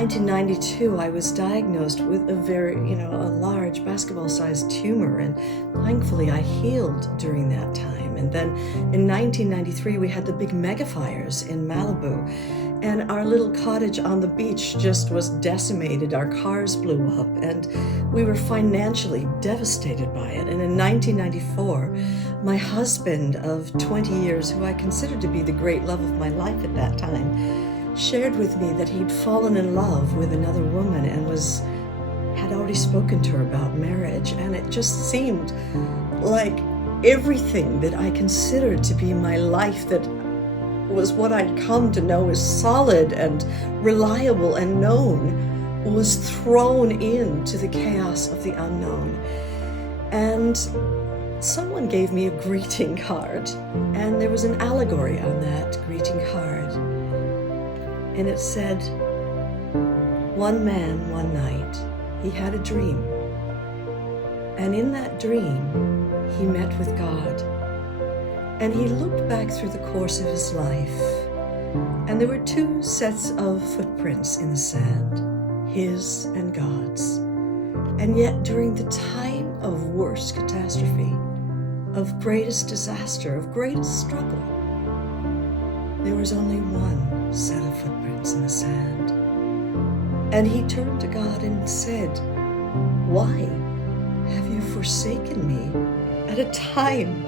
1992, I was diagnosed with a a large basketball-sized tumor, and thankfully I healed during that time. And then in 1993, we had the big mega fires in Malibu, and our little cottage on the beach just was decimated. Our cars blew up, and we were financially devastated by it. And in 1994, my husband of 20 years, who I considered to be the great love of my life at that time, shared with me that he'd fallen in love with another woman and had already spoken to her about marriage. And it just seemed like everything that I considered to be my life, that was what I'd come to know as solid and reliable and known, was thrown into the chaos of the unknown. And someone gave me a greeting card, and there was an allegory on that greeting card. And it said, one man, one night, he had a dream. And in that dream, he met with God. And he looked back through the course of his life, and there were two sets of footprints in the sand, his and God's. And yet during the time of worst catastrophe, of greatest disaster, of greatest struggle, there was only one set of footprints in the sand. And he turned to God and said, "Why have you forsaken me at a time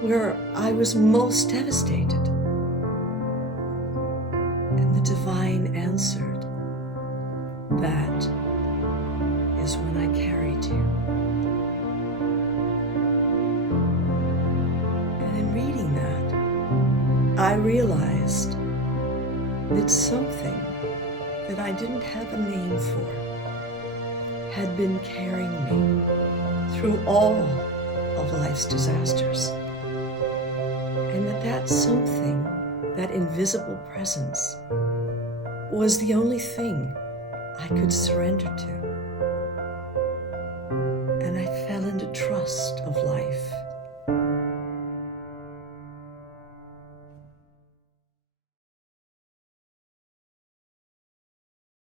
where I was most devastated?" And the divine answered, "That is when I carried you." And in reading that, I realized that something that I didn't have a name for had been carrying me through all of life's disasters. And that something, that invisible presence, was the only thing I could surrender to. And I fell into trust of life.